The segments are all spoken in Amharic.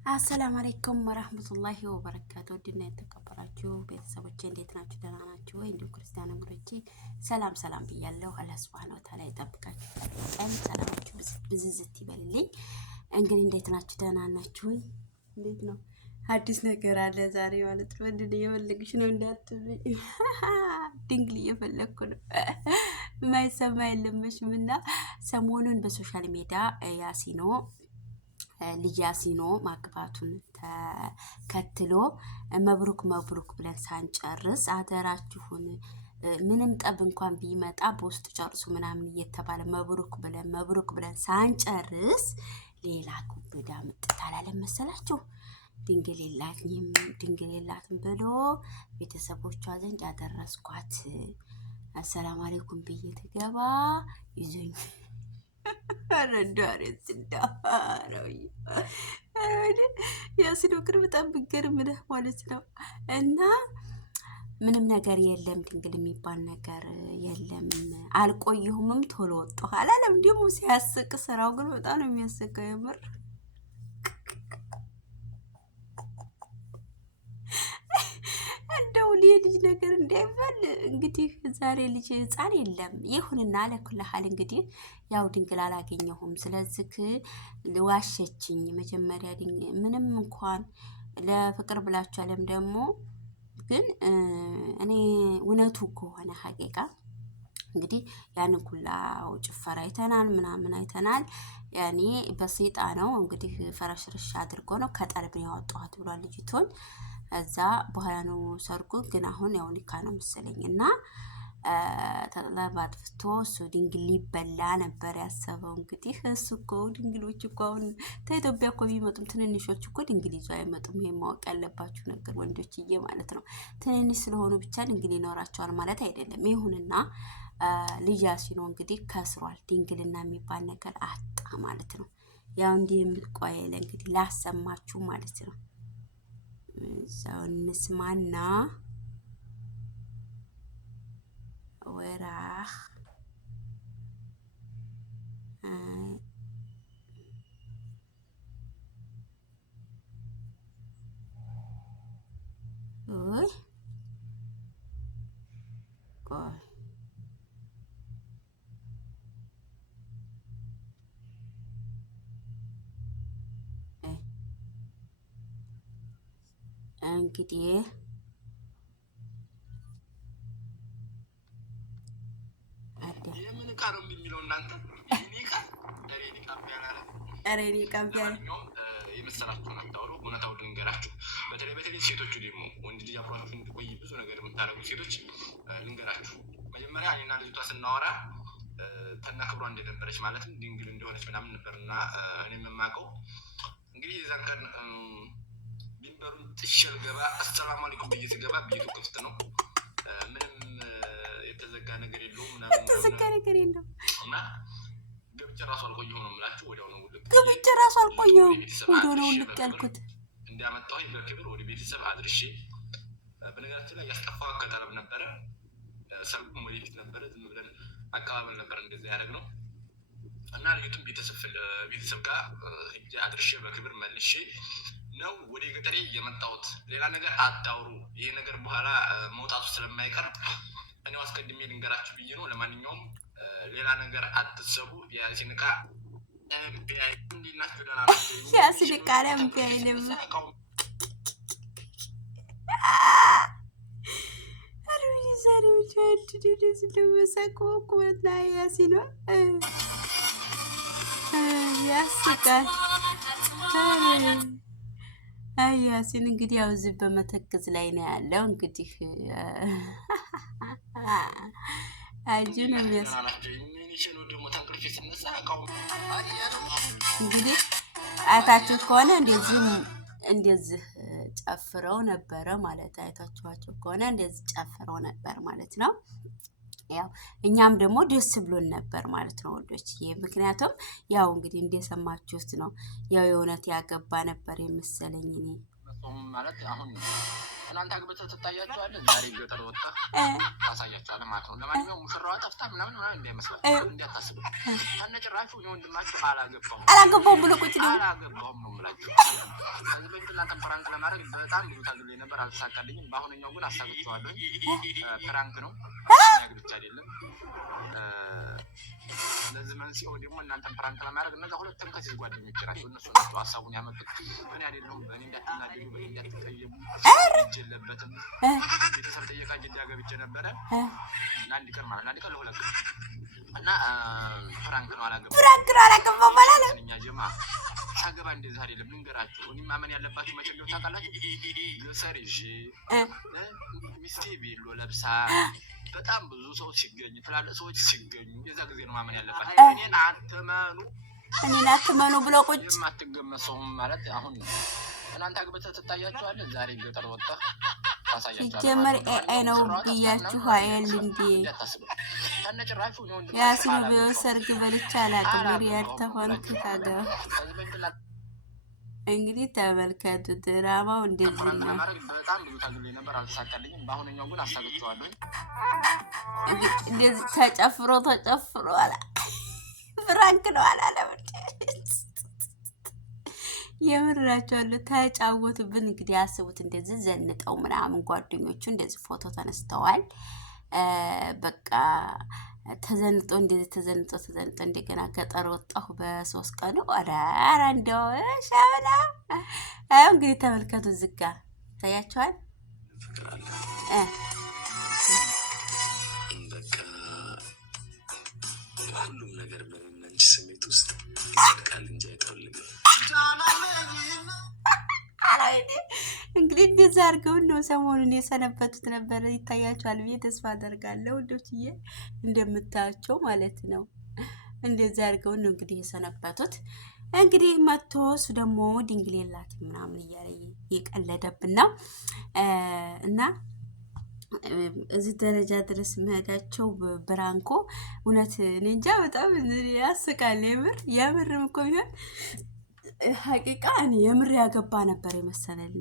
አሰላሙ አለይኩም ወራህመቱላሂ ወበረካቱ። ድና የተከበራችሁ ቤተሰቦቼ እንዴት ናችሁ? ደህና ናችሁ ወይ? እንዲሁም ክርስቲያን ወገኖቼ ሰላም ብያለሁ። አላህ ሱብሃነሁ ወተዓላ ይጠብቃችሁ። ቀን ሰላማችሁ ብዝዝት ይበልልኝ። እንግዲህ እንዴት ናችሁ? ደህና ናችሁ ወይ? እንዴት ነው? አዲስ ነገር አለ ዛሬ ማለት ነው። እንዴ የፈለግሽ ነው እንዳትሉኝ፣ ድንግል እየፈለግኩ ነው። የማይሰማ የለምሽም እና ሰሞኑን በሶሻል ሚዲያ ያሲኖ ልጅ ያሲኖ ማግባቱን ተከትሎ መብሩክ ብለን ሳንጨርስ አደራችሁን ምንም ጠብ እንኳን ቢመጣ በውስጥ ጨርሱ ምናምን እየተባለ መብሩክ ብለን ሳንጨርስ ሌላ ጉብዳ ምጥት አላለም መሰላችሁ? ድንግል የላትም ብሎ ቤተሰቦቿ ዘንድ ያደረስኳት አሰላሙ አለይኩም ብዬ ትገባ ይዞኝ ረዳሬት እንዳረው ያሲኖ ቅርብ በጣም ብገርም ነህ ማለት ነው። እና ምንም ነገር የለም፣ ድንግል የሚባል ነገር የለም። አልቆየሁምም ቶሎ ወጣሁ አላለም። ደግሞ ሲያስቅ ስራው ግን በጣም ነው የሚያስቀው የምር። ልጅ ነገር እንዳይባል እንግዲህ ዛሬ ልጅ ህፃን የለም። ይሁንና ለኩልሃል እንግዲህ ያው ድንግል አላገኘሁም። ስለዚህ ዋሸችኝ መጀመሪያ ምንም እንኳን ለፍቅር ብላችሁ አለም ደግሞ ግን እኔ እውነቱ ከሆነ ሀቂቃ እንግዲህ ያንን ኩላው ጭፈራ አይተናል፣ ምናምን አይተናል። ያኔ በሰይጣ ነው እንግዲህ ፈረሽርሽ አድርጎ ነው ከጠልብ ያወጣኋት ብሏል ልጅቱን። እዛ በኋላ ነው ሰርጉ። ግን አሁን ያው ኒካ ነው መሰለኝ እና ተጥለባት ፍቶ እሱ ድንግል ሊበላ ነበር ያሰበው። እንግዲህ እሱ እኮ ድንግሎች እኮ አሁን ከኢትዮጵያ እኮ ቢመጡም ትንንሾች እኮ ድንግል ይዞ አይመጡም። ይሄ ማወቅ ያለባችሁ ነገር ወንዶችዬ ማለት ነው። ትንንሽ ስለሆኑ ብቻ ድንግል ይኖራቸዋል ማለት አይደለም። ይሁንና ልጅ ያሲኖ እንግዲህ ከስሯል። ድንግልና የሚባል ነገር አጣ ማለት ነው። ያው እንዲህ የምትቆየለ እንግዲህ ላሰማችሁ ማለት ነው። ሰው እንስማና ወራህ ቆይ እንግዲህ የምን ዕቃ ነው የሚለው እናንተ የመሰላችሁን አታውሩ። እውነታው ልንገራችሁ። በተለይ ሴቶቹ ደግሞ ወንድ ልጅ አብሯችሁ እንዲቆይ ብዙ ነገር የምታደርጉ ሴቶች ልንገራችሁ። መጀመሪያ እኔና ልጅቷ ስናወራ ተናክብሯ እንደነበረች ማለትም ድንግል እንደሆነች ምናምን ነበርና እኔ የማውቀው እንግዲህ የዛን ቀን ቢንበሩን ጥሸል ገባ አሰላሙ አለይኩም ብዬ ስገባ ቤቱ ክፍት ነው። ምንም የተዘጋ ነገር የለውም እና ገብቼ ራሱ አልቆየሁም ነው የምላችሁ። ወዲያው ነው ውልቅ ያልኩት እንዲያመጣሁኝ በክብር ወደ ቤተሰብ አድርሼ። በነገራችን ላይ ያስጠፋው አከታረብ ነበረ። ሰርጉም ወደፊት ነበረ። ዝም ብለን አቀባበል ነበር እንደዚህ ያደረግነው እና ልዩቱም ቤተሰብ ጋር ሂጄ አድርሼ በክብር መልሼ ነው ወደ ገጠሬ የመጣሁት። ሌላ ነገር አታውሩ። ይሄ ነገር በኋላ መውጣቱ ስለማይቀር እኔው አስቀድሜ ልንገራችሁ ብዬ ነው። ለማንኛውም ሌላ ነገር አትሰቡ። ያሲን ዕቃ ኤምፒአይ እንዲናችሁ ደህና ናችሁ? ያሲን ዕቃ ኤምፒአይ ነው። አሩኝ ዛሬው ቻድድስ ለመሰቆቁ ላይ ያሲን ያስቃል። ያሲን እንግዲህ ያው እዚህ በመተከዝ ላይ ነው ያለው። እንግዲህ አጁን እንግዲህ አይታችሁት ከሆነ እንደዚህ ጨፍረው ነበረ ማለት አይታችኋቸው ከሆነ እንደዚህ ጨፍረው ነበር ማለት ነው። ያው እኛም ደግሞ ደስ ብሎን ነበር ማለት ነው ወዶች። ምክንያቱም ያው እንግዲህ እንደሰማችሁት ነው። ያው የእውነት ያገባ ነበር የመሰለኝ እኔ ማለት አሁን እናንተ አግብተህ ትታያችኋለህ። ዛሬ ገጠር ወጣ ታሳያችኋለህ ማለት ነው። ለማንኛውም ሙሽራዋ ጠፍታ ምናምን እንዳይመስላችሁ እንዲያታስቡ። ታነጭራችሁ ነው ወንድማችሁ አላገባውም ብሎ ቁጭ ነው። አላገባውም ነው የምላችሁ። ከዚህ በፊት እናንተን ፕራንክ ለማድረግ በጣም ብዙ ታግሌ ነበር፣ አልተሳካልኝም። በአሁነኛው ግን አሳግቼዋለሁ። ፕራንክ ነው ብቻ አይደለም። ለዚህ መንስኤው ደግሞ እናንተን ፕራንክ ለማድረግ እነዛ ሁለት ተንከሲስ ጓደኞች ናቸው። እነሱ ናቸው ሀሳቡን ያመጡት። እኔ አይደለሁም። በእኔ እንዳትናደዱ፣ በእኔ እንዳትቀየሙ። እጅ የለበትም። ቤተሰብ ጠየቃ ጅዳ ገብቼ ነበረ ለአንድ ቀን ማለት ለአንድ ቀን ለሁለት ቀን እና ፕራንክ ነው አላገባም ማለት ነው። እኛ ጀማ ሳገባ እንደዚህ አይደለም። ልንገራችሁ፣ እኔ ማመን ያለባችሁ መቼ እንደው ታውቃላችሁ? ገሰር ይዤ ሚስቴ ቤሎ ለብሳ በጣም ብዙ ሰው ሲገኝ ትላልቅ ሰዎች ሲገኙ የዛ ጊዜ ነው ማመን ያለባችሁ። እኔን አትመኑ ብሎ ቁጭ የማትገመት ሰው ማለት አሁን እናንተ አግብተህ ትታያችኋለህ። ዛሬ ገጠር ወጣ ታሳያችኋለህ። ሲጀመር ኤአይ ነው ብያችሁ አይል እንዴ? ተነጭራሹ ነው እንዴ? ያሲኑ በሰርግ በልቻ አላውቅም። ሪያድ ተሆንኩ ታገባ እንግዲህ ተመልከቱ። ድራማው እንደዚህ ነው። በጣም ብዙ ታግሌ ነበር፣ አልተሳካልኝም። በአሁነኛው ግን አሳግቼዋለሁ። እንደዚህ ተጨፍሮ አላ ፍራንክ ነው አላለም። የምራቸዋለሁ ተጫወቱብን። እንግዲህ አስቡት፣ እንደዚህ ዘንጠው ምናምን ጓደኞቹ እንደዚህ ፎቶ ተነስተዋል። በቃ ተዘንጦ እንደዚህ ተዘንጦ እንደገና ገጠር ወጣሁ በ3 ቀኑ። ኧረ እንደው ሻበላ እንግዲህ ተመልከቱ። ዝጋ ታያቸዋል። በቃ ሁሉም ነገር በመንች ስሜት ውስጥ ይዘልቃል እንጂ አይጠውልግም። እንግዲህ እንደዛ አድርገውን ነው ሰሞኑን የሰነበቱት ነበር። ይታያቸዋል ብዬ ተስፋ አደርጋለሁ ውዶችዬ፣ እንደምታያቸው ማለት ነው። እንደዛ አድርገውን ነው እንግዲህ የሰነበቱት። እንግዲህ መቶ እሱ ደግሞ ድንግል የላትም ምናምን እያለ የቀለደብና እና እዚህ ደረጃ ድረስ መሄዳቸው ብራንኮ እውነት እኔ እንጃ በጣም ያስቃል። የምርም እኮ ቢሆን ሀቂቃ እኔ የምር ያገባ ነበር የመሰለኝ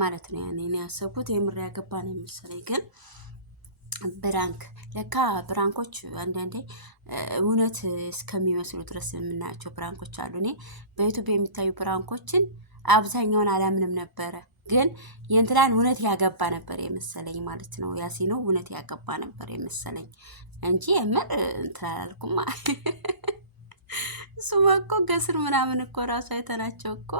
ማለት ነው። ያኔ እኔ ያሰብኩት የምር ያገባ ነው የመሰለኝ። ግን ብራንክ ለካ ብራንኮች አንዳንዴ እውነት እስከሚመስሉ ድረስ የምናያቸው ብራንኮች አሉ። እኔ በዩቱብ የሚታዩ ብራንኮችን አብዛኛውን አላምንም ነበረ። ግን የእንትናን እውነት ያገባ ነበር የመሰለኝ ማለት ነው። ያሲኖ እውነት ያገባ ነበር የመሰለኝ እንጂ የምር እንትን አላልኩም። እሱማ እኮ ገስር ምናምን እኮ ራሱ አይተናቸው እኮ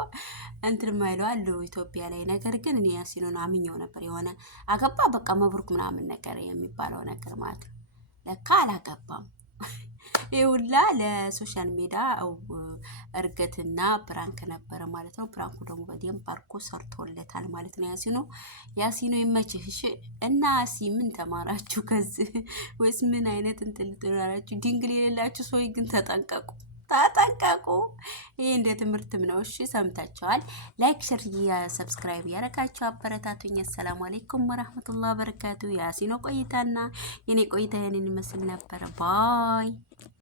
እንትን ማይለው አለው ኢትዮጵያ ላይ። ነገር ግን እኔ ያሲኖን አምኜው ነበር። የሆነ አገባ በቃ መብሩክ ምናምን ነገር የሚባለው ነገር ማለት ነው። ለካ አላገባም። ይውላ ለሶሻል ሚዲያ እርገትና ፕራንክ ነበረ ማለት ነው። ፕራንኩ ደግሞ በደንብ አርኮ ሰርቶለታል ማለት ነው። ያሲኖ ይመችህ። እሺ። እና ምን ተማራችሁ ከዚህ? ወይስ ምን አይነት እንትን ልትራራችሁ? ድንግል የሌላችሁ ሰው ግን ተጠንቀቁ። ይሄ እንደ ትምህርትም ነው። እሺ ሰምታችኋል። ላይክ፣ ሼር፣ ሰብስክራይብ ያረጋችሁ አበረታቱኝ። አሰላሙ አለይኩም ወራህመቱላሂ ወበረካቱ። ያሲኖ ቆይታና የኔ ቆይታ ይሄንን ይመስል ነበር። ባይ